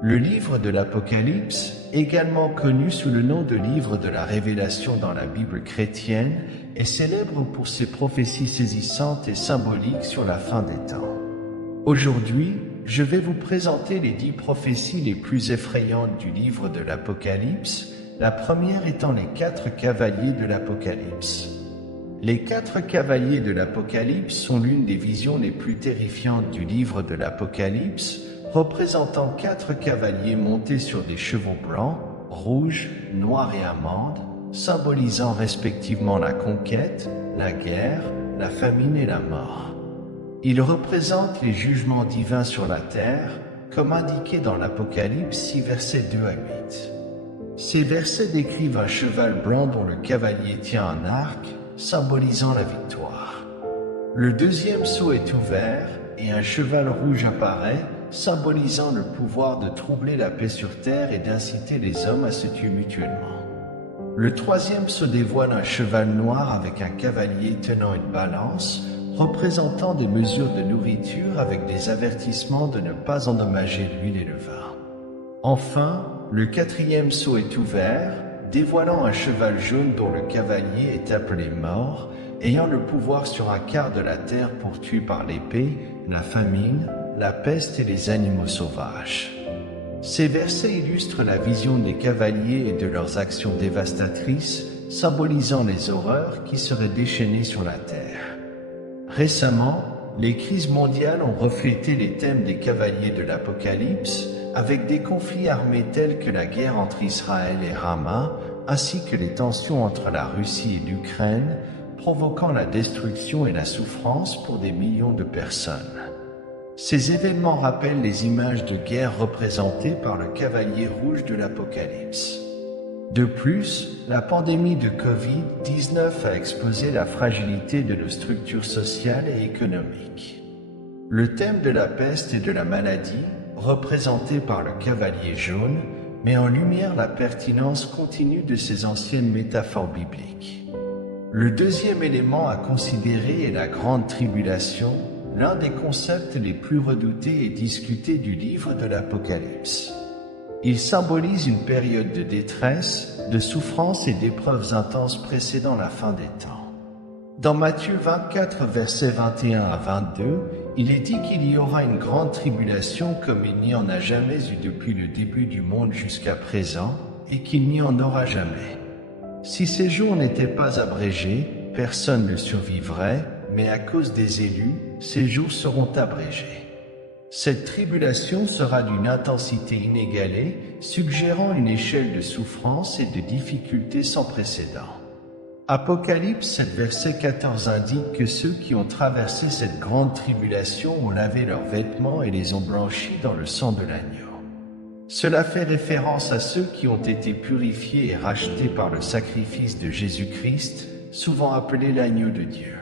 Le livre de l'Apocalypse, également connu sous le nom de livre de la Révélation dans la Bible chrétienne, est célèbre pour ses prophéties saisissantes et symboliques sur la fin des temps. Aujourd'hui, je vais vous présenter les 10 prophéties les plus effrayantes du livre de l'Apocalypse, la première étant les 4 cavaliers de l'Apocalypse. Les 4 cavaliers de l'Apocalypse sont l'une des visions les plus terrifiantes du livre de l'Apocalypse, représentant 4 cavaliers montés sur des chevaux blancs, rouges, noirs et amandes, symbolisant respectivement la conquête, la guerre, la famine et la mort. Ils représentent les jugements divins sur la terre, comme indiqué dans l'Apocalypse 6 versets 2 à 8. Ces versets décrivent un cheval blanc dont le cavalier tient un arc, symbolisant la victoire. Le deuxième sceau est ouvert et un cheval rouge apparaît, symbolisant le pouvoir de troubler la paix sur terre et d'inciter les hommes à se tuer mutuellement. Le troisième sceau dévoile un cheval noir avec un cavalier tenant une balance, représentant des mesures de nourriture avec des avertissements de ne pas endommager l'huile et le vin. Enfin, le quatrième sceau est ouvert, dévoilant un cheval jaune dont le cavalier est appelé mort, ayant le pouvoir sur un quart de la terre pour tuer par l'épée, la famine, la peste et les animaux sauvages. Ces versets illustrent la vision des cavaliers et de leurs actions dévastatrices, symbolisant les horreurs qui seraient déchaînées sur la terre. Récemment, les crises mondiales ont reflété les thèmes des cavaliers de l'Apocalypse, avec des conflits armés tels que la guerre entre Israël et Hamas, ainsi que les tensions entre la Russie et l'Ukraine, provoquant la destruction et la souffrance pour des millions de personnes. Ces événements rappellent les images de guerre représentées par le cavalier rouge de l'Apocalypse. De plus, la pandémie de Covid-19 a exposé la fragilité de nos structures sociales et économiques. Le thème de la peste et de la maladie, représenté par le cavalier jaune, met en lumière la pertinence continue de ces anciennes métaphores bibliques. Le deuxième élément à considérer est la grande tribulation, l'un des concepts les plus redoutés et discutés du livre de l'Apocalypse. Il symbolise une période de détresse, de souffrance et d'épreuves intenses précédant la fin des temps. Dans Matthieu 24, versets 21 à 22, il est dit qu'il y aura une grande tribulation comme il n'y en a jamais eu depuis le début du monde jusqu'à présent, et qu'il n'y en aura jamais. Si ces jours n'étaient pas abrégés, personne ne survivrait, mais à cause des élus, ces jours seront abrégés. Cette tribulation sera d'une intensité inégalée, suggérant une échelle de souffrance et de difficultés sans précédent. Apocalypse 7 verset 14 indique que ceux qui ont traversé cette grande tribulation ont lavé leurs vêtements et les ont blanchis dans le sang de l'agneau. Cela fait référence à ceux qui ont été purifiés et rachetés par le sacrifice de Jésus-Christ, souvent appelé l'agneau de Dieu.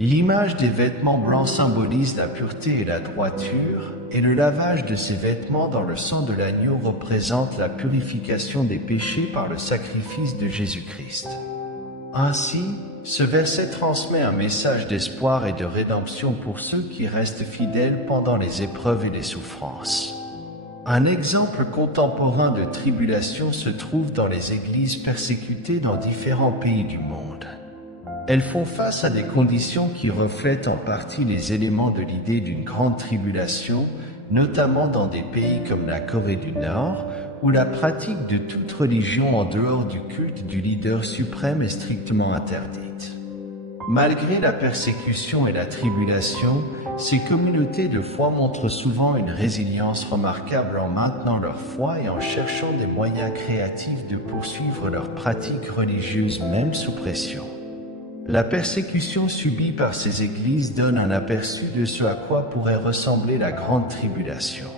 L'image des vêtements blancs symbolise la pureté et la droiture, et le lavage de ces vêtements dans le sang de l'agneau représente la purification des péchés par le sacrifice de Jésus-Christ. Ainsi, ce verset transmet un message d'espoir et de rédemption pour ceux qui restent fidèles pendant les épreuves et les souffrances. Un exemple contemporain de tribulation se trouve dans les églises persécutées dans différents pays du monde. Elles font face à des conditions qui reflètent en partie les éléments de l'idée d'une grande tribulation, notamment dans des pays comme la Corée du Nord, où la pratique de toute religion en dehors du culte du leader suprême est strictement interdite. Malgré la persécution et la tribulation, ces communautés de foi montrent souvent une résilience remarquable en maintenant leur foi et en cherchant des moyens créatifs de poursuivre leurs pratiques religieuses même sous pression. La persécution subie par ces églises donne un aperçu de ce à quoi pourrait ressembler la grande tribulation.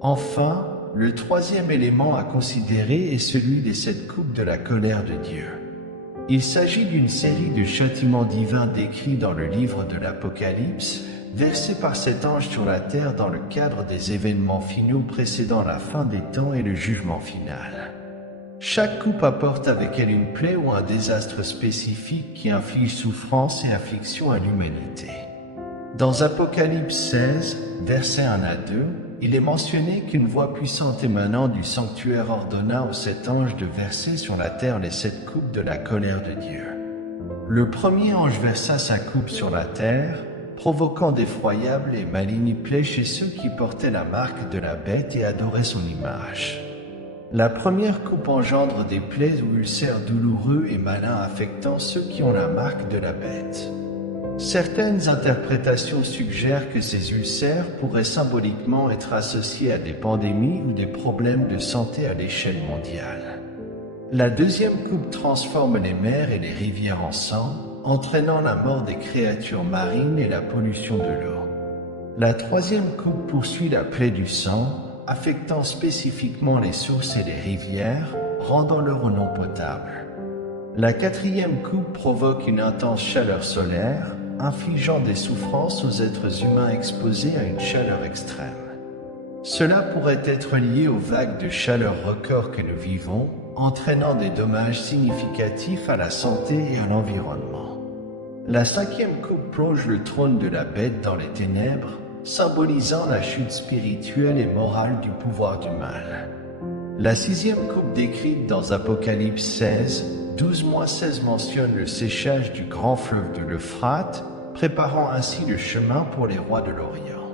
Enfin, le troisième élément à considérer est celui des 7 coupes de la colère de Dieu. Il s'agit d'une série de châtiments divins décrits dans le livre de l'Apocalypse, versés par cet ange sur la terre dans le cadre des événements finaux précédant la fin des temps et le jugement final. Chaque coupe apporte avec elle une plaie ou un désastre spécifique qui inflige souffrance et affliction à l'humanité. Dans Apocalypse 16, versets 1 à 2, il est mentionné qu'une voix puissante émanant du sanctuaire ordonna aux 7 anges de verser sur la terre les 7 coupes de la colère de Dieu. Le premier ange versa sa coupe sur la terre, provoquant d'effroyables et malignes plaies chez ceux qui portaient la marque de la bête et adoraient son image. La première coupe engendre des plaies ou ulcères douloureux et malins affectant ceux qui ont la marque de la bête. Certaines interprétations suggèrent que ces ulcères pourraient symboliquement être associés à des pandémies ou des problèmes de santé à l'échelle mondiale. La deuxième coupe transforme les mers et les rivières en sang, entraînant la mort des créatures marines et la pollution de l'eau. La troisième coupe poursuit la plaie du sang, affectant spécifiquement les sources et les rivières, rendant leur eau non potable. La quatrième coupe provoque une intense chaleur solaire, infligeant des souffrances aux êtres humains exposés à une chaleur extrême. Cela pourrait être lié aux vagues de chaleur record que nous vivons, entraînant des dommages significatifs à la santé et à l'environnement. La cinquième coupe plonge le trône de la bête dans les ténèbres, symbolisant la chute spirituelle et morale du pouvoir du mal. La sixième coupe décrite dans Apocalypse 16, 12-16 mentionne le séchage du grand fleuve de l'Euphrate, préparant ainsi le chemin pour les rois de l'Orient.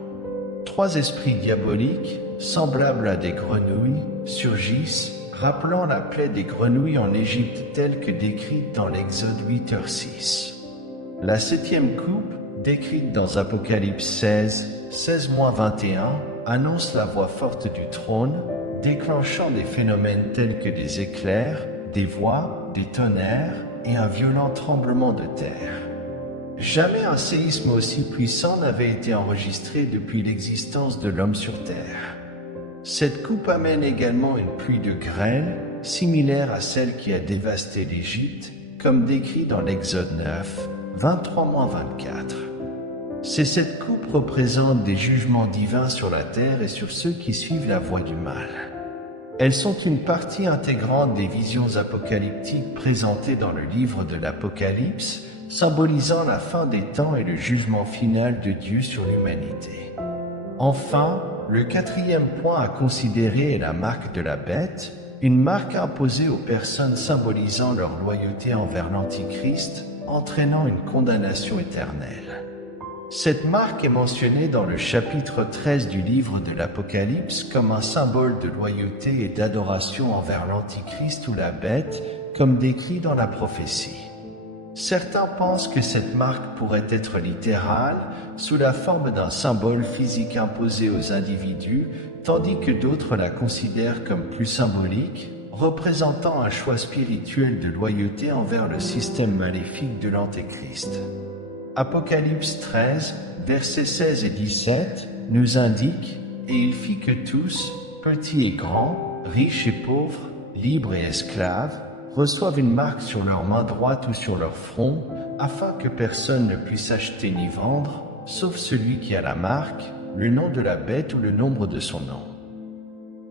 3 esprits diaboliques, semblables à des grenouilles, surgissent, rappelant la plaie des grenouilles en Égypte telle que décrite dans l'Exode 8h6. La septième coupe, décrite dans Apocalypse 16, 16-21, annonce la voix forte du trône, déclenchant des phénomènes tels que des éclairs, des voix, des tonnerres et un violent tremblement de terre. Jamais un séisme aussi puissant n'avait été enregistré depuis l'existence de l'homme sur Terre. Cette coupe amène également une pluie de grêle, similaire à celle qui a dévasté l'Égypte, comme décrit dans l'Exode 9, 23-24. Cette coupe représente des jugements divins sur la terre et sur ceux qui suivent la voie du mal. Elles sont une partie intégrante des visions apocalyptiques présentées dans le livre de l'Apocalypse, symbolisant la fin des temps et le jugement final de Dieu sur l'humanité. Enfin, le quatrième point à considérer est la marque de la bête, une marque imposée aux personnes symbolisant leur loyauté envers l'Antichrist, entraînant une condamnation éternelle. Cette marque est mentionnée dans le chapitre 13 du livre de l'Apocalypse comme un symbole de loyauté et d'adoration envers l'Antichrist ou la bête, comme décrit dans la prophétie. Certains pensent que cette marque pourrait être littérale, sous la forme d'un symbole physique imposé aux individus, tandis que d'autres la considèrent comme plus symbolique, représentant un choix spirituel de loyauté envers le système maléfique de l'Antéchrist. Apocalypse 13, versets 16 et 17, nous indique « Et il fit que tous, petits et grands, riches et pauvres, libres et esclaves, reçoivent une marque sur leur main droite ou sur leur front, afin que personne ne puisse acheter ni vendre, sauf celui qui a la marque, le nom de la bête ou le nombre de son nom. »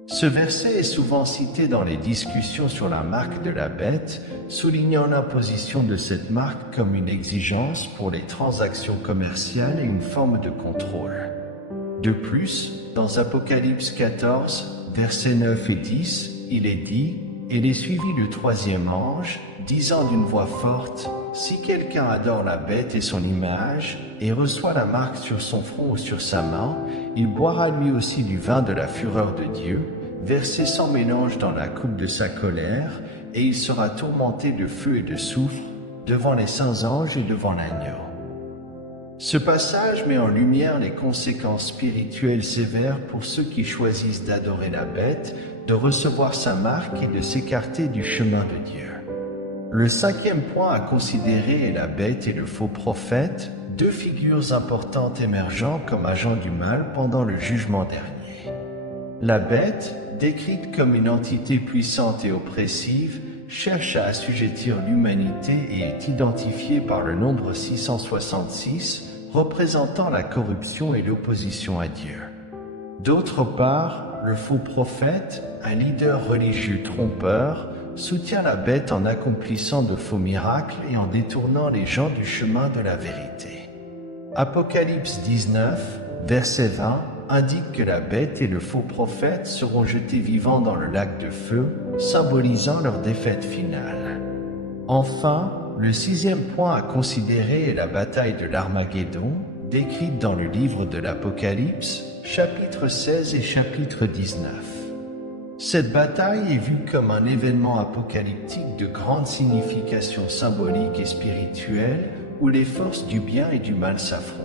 Ce verset est souvent cité dans les discussions sur la marque de la bête, soulignant l'imposition de cette marque comme une exigence pour les transactions commerciales et une forme de contrôle. De plus, dans Apocalypse 14, versets 9 et 10, il est dit « Et les suivit le troisième ange, disant d'une voix forte, si quelqu'un adore la bête et son image, et reçoit la marque sur son front ou sur sa main, il boira lui aussi du vin de la fureur de Dieu, versé sans mélange dans la coupe de sa colère, et il sera tourmenté de feu et de soufre, devant les saints anges et devant l'agneau. » Ce passage met en lumière les conséquences spirituelles sévères pour ceux qui choisissent d'adorer la bête, de recevoir sa marque et de s'écarter du chemin de Dieu. Le cinquième point à considérer est la bête et le faux prophète, 2 figures importantes émergeant comme agents du mal pendant le jugement dernier. La bête, décrite comme une entité puissante et oppressive, cherche à assujettir l'humanité et est identifiée par le nombre 666, représentant la corruption et l'opposition à Dieu. D'autre part, le faux prophète, un leader religieux trompeur, soutient la bête en accomplissant de faux miracles et en détournant les gens du chemin de la vérité. Apocalypse 19, verset 20, indique que la bête et le faux prophète seront jetés vivants dans le lac de feu, symbolisant leur défaite finale. Enfin, le 6e point à considérer est la bataille de l'Armageddon, décrite dans le livre de l'Apocalypse, chapitre 16 et chapitre 19. Cette bataille est vue comme un événement apocalyptique de grande signification symbolique et spirituelle, où les forces du bien et du mal s'affrontent.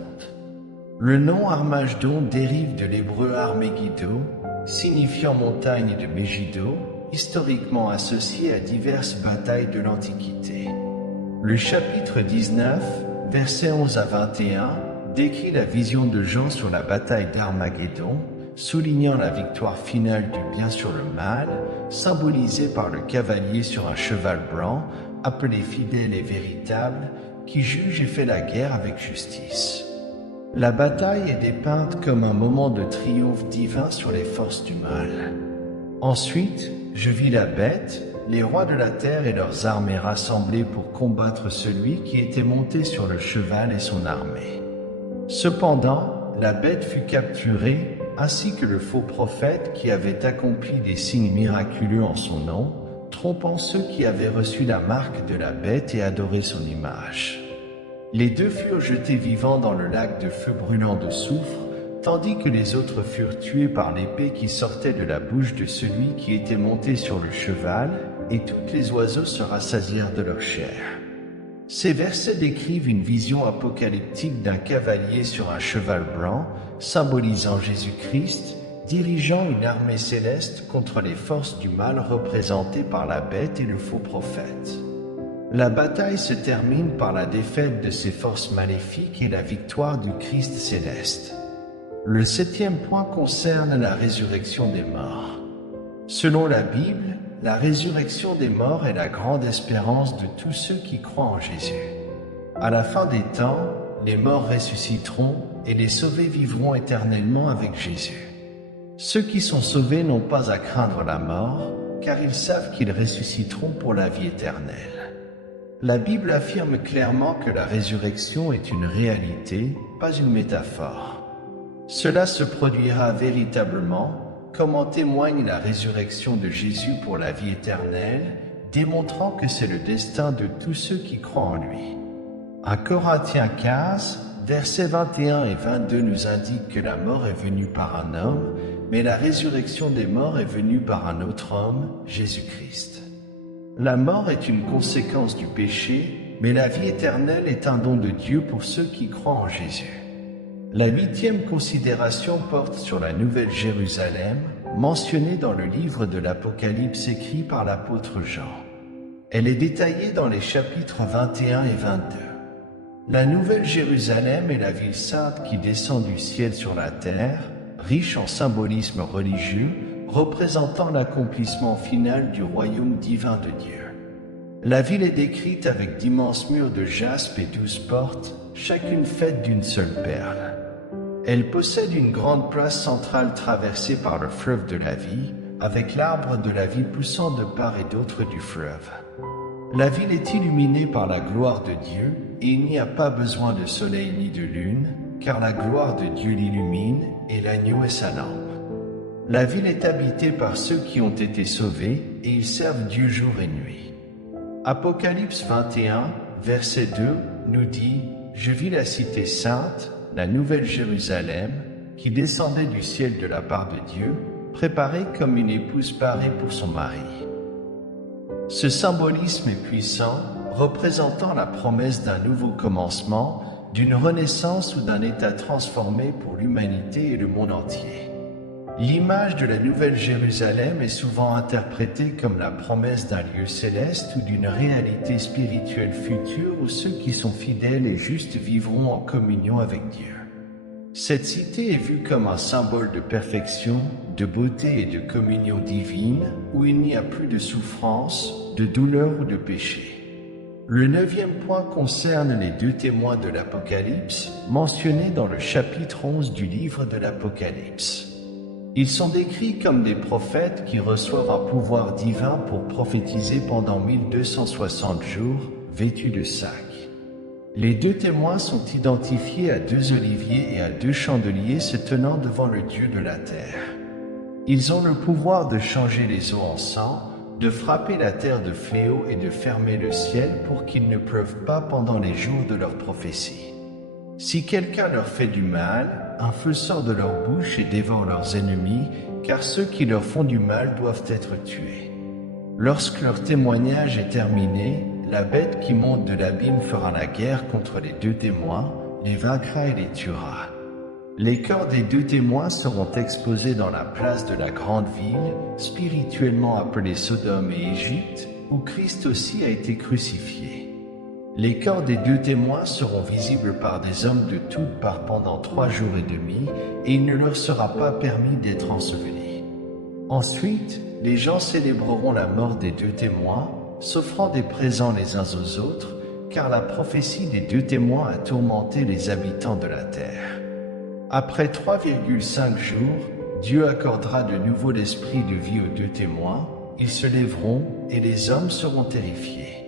Le nom Armagedon dérive de l'hébreu Armegiddo, signifiant montagne de Megiddo, historiquement associé à diverses batailles de l'Antiquité. Le chapitre 19, versets 11 à 21, décrit la vision de Jean sur la bataille d'Armageddon, soulignant la victoire finale du bien sur le mal, symbolisée par le cavalier sur un cheval blanc, appelé fidèle et véritable, qui juge et fait la guerre avec justice. La bataille est dépeinte comme un moment de triomphe divin sur les forces du mal. Ensuite, je vis la bête, les rois de la terre et leurs armées rassemblés pour combattre celui qui était monté sur le cheval et son armée. Cependant, la bête fut capturée, ainsi que le faux prophète qui avait accompli des signes miraculeux en son nom, trompant ceux qui avaient reçu la marque de la bête et adoré son image. Les deux furent jetés vivants dans le lac de feu brûlant de soufre, tandis que les autres furent tués par l'épée qui sortait de la bouche de celui qui était monté sur le cheval, et tous les oiseaux se rassasièrent de leur chair. Ces versets décrivent une vision apocalyptique d'un cavalier sur un cheval blanc, symbolisant Jésus-Christ, dirigeant une armée céleste contre les forces du mal représentées par la bête et le faux prophète. La bataille se termine par la défaite de ces forces maléfiques et la victoire du Christ céleste. Le 7e point concerne la résurrection des morts. Selon la Bible, la résurrection des morts est la grande espérance de tous ceux qui croient en Jésus. À la fin des temps, les morts ressusciteront et les sauvés vivront éternellement avec Jésus. Ceux qui sont sauvés n'ont pas à craindre la mort, car ils savent qu'ils ressusciteront pour la vie éternelle. La Bible affirme clairement que la résurrection est une réalité, pas une métaphore. Cela se produira véritablement, comme en témoigne la résurrection de Jésus pour la vie éternelle, démontrant que c'est le destin de tous ceux qui croient en lui. 1 Corinthiens 15, versets 21 et 22 nous indiquent que la mort est venue par un homme, mais la résurrection des morts est venue par un autre homme, Jésus-Christ. La mort est une conséquence du péché, mais la vie éternelle est un don de Dieu pour ceux qui croient en Jésus. La 8e considération porte sur la Nouvelle Jérusalem, mentionnée dans le livre de l'Apocalypse écrit par l'apôtre Jean. Elle est détaillée dans les chapitres 21 et 22. La Nouvelle Jérusalem est la ville sainte qui descend du ciel sur la terre, riche en symbolisme religieux, représentant l'accomplissement final du royaume divin de Dieu. La ville est décrite avec d'immenses murs de jaspe et 12 portes, chacune faite d'une seule perle. Elle possède une grande place centrale traversée par le fleuve de la vie, avec l'arbre de la vie poussant de part et d'autre du fleuve. La ville est illuminée par la gloire de Dieu, et il n'y a pas besoin de soleil ni de lune, car la gloire de Dieu l'illumine, et l'agneau est sa lampe. La ville est habitée par ceux qui ont été sauvés, et ils servent Dieu jour et nuit. Apocalypse 21, verset 2, nous dit « Je vis la cité sainte, la nouvelle Jérusalem, qui descendait du ciel de la part de Dieu, préparée comme une épouse parée pour son mari. » Ce symbolisme est puissant, représentant la promesse d'un nouveau commencement, d'une renaissance ou d'un état transformé pour l'humanité et le monde entier. L'image de la Nouvelle Jérusalem est souvent interprétée comme la promesse d'un lieu céleste ou d'une réalité spirituelle future où ceux qui sont fidèles et justes vivront en communion avec Dieu. Cette cité est vue comme un symbole de perfection, de beauté et de communion divine, où il n'y a plus de souffrance, de douleur ou de péché. Le 9e point concerne les 2 témoins de l'Apocalypse, mentionnés dans le chapitre 11 du livre de l'Apocalypse. Ils sont décrits comme des prophètes qui reçoivent un pouvoir divin pour prophétiser pendant 1260 jours, vêtus de sacs. Les deux témoins sont identifiés à deux oliviers et à deux chandeliers se tenant devant le Dieu de la terre. Ils ont le pouvoir de changer les eaux en sang, de frapper la terre de fléaux et de fermer le ciel pour qu'ils ne pleuvent pas pendant les jours de leur prophétie. Si quelqu'un leur fait du mal, un feu sort de leur bouche et dévore leurs ennemis, car ceux qui leur font du mal doivent être tués. Lorsque leur témoignage est terminé, la bête qui monte de l'abîme fera la guerre contre les deux témoins, les vaincra et les tuera. Les corps des deux témoins seront exposés dans la place de la grande ville, spirituellement appelée Sodome et Égypte, où Christ aussi a été crucifié. Les corps des deux témoins seront visibles par des hommes de toutes parts pendant 3 jours et demi, et il ne leur sera pas permis d'être ensevelis. Ensuite, les gens célébreront la mort des deux témoins, s'offrant des présents les uns aux autres, car la prophétie des deux témoins a tourmenté les habitants de la terre. Après 3,5 jours, Dieu accordera de nouveau l'esprit de vie aux deux témoins, ils se lèveront et les hommes seront terrifiés.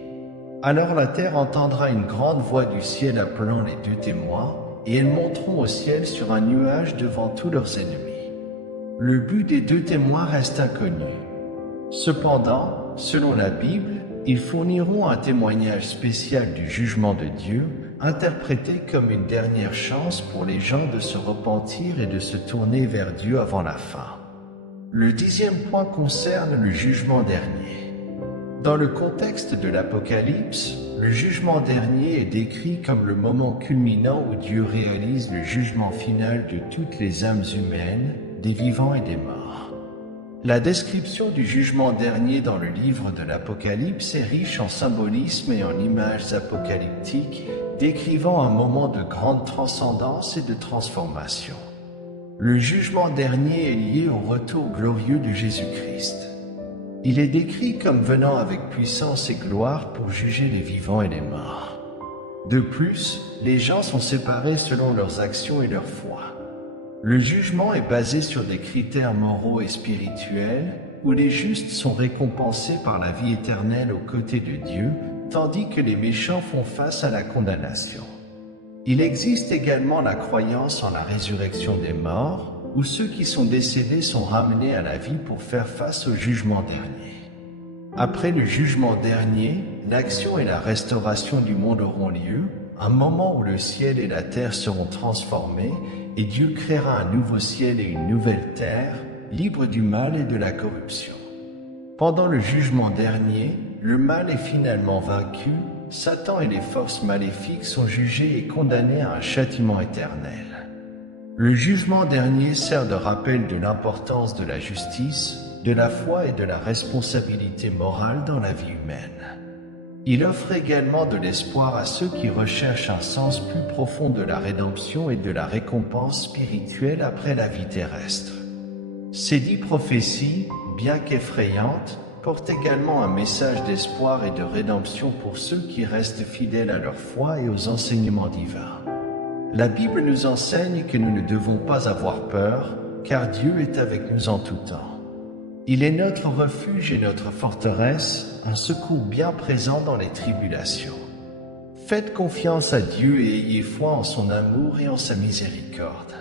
Alors la terre entendra une grande voix du ciel appelant les deux témoins, et elles monteront au ciel sur un nuage devant tous leurs ennemis. Le but des deux témoins reste inconnu. Cependant, selon la Bible, ils fourniront un témoignage spécial du jugement de Dieu, interprété comme une dernière chance pour les gens de se repentir et de se tourner vers Dieu avant la fin. Le 10e point concerne le jugement dernier. Dans le contexte de l'Apocalypse, le jugement dernier est décrit comme le moment culminant où Dieu réalise le jugement final de toutes les âmes humaines, des vivants et des morts. La description du jugement dernier dans le livre de l'Apocalypse est riche en symbolisme et en images apocalyptiques, décrivant un moment de grande transcendance et de transformation. Le jugement dernier est lié au retour glorieux de Jésus-Christ. Il est décrit comme venant avec puissance et gloire pour juger les vivants et les morts. De plus, les gens sont séparés selon leurs actions et leur foi. Le jugement est basé sur des critères moraux et spirituels, où les justes sont récompensés par la vie éternelle aux côtés de Dieu, tandis que les méchants font face à la condamnation. Il existe également la croyance en la résurrection des morts, où ceux qui sont décédés sont ramenés à la vie pour faire face au jugement dernier. Après le jugement dernier, l'action et la restauration du monde auront lieu, un moment où le ciel et la terre seront transformés, et Dieu créera un nouveau ciel et une nouvelle terre, libres du mal et de la corruption. Pendant le jugement dernier, le mal est finalement vaincu, Satan et les forces maléfiques sont jugés et condamnés à un châtiment éternel. Le jugement dernier sert de rappel de l'importance de la justice, de la foi et de la responsabilité morale dans la vie humaine. Il offre également de l'espoir à ceux qui recherchent un sens plus profond de la rédemption et de la récompense spirituelle après la vie terrestre. Ces 10 prophéties, bien qu'effrayantes, portent également un message d'espoir et de rédemption pour ceux qui restent fidèles à leur foi et aux enseignements divins. La Bible nous enseigne que nous ne devons pas avoir peur, car Dieu est avec nous en tout temps. Il est notre refuge et notre forteresse, un secours bien présent dans les tribulations. Faites confiance à Dieu et ayez foi en son amour et en sa miséricorde.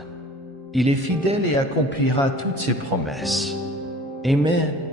Il est fidèle et accomplira toutes ses promesses. Amen.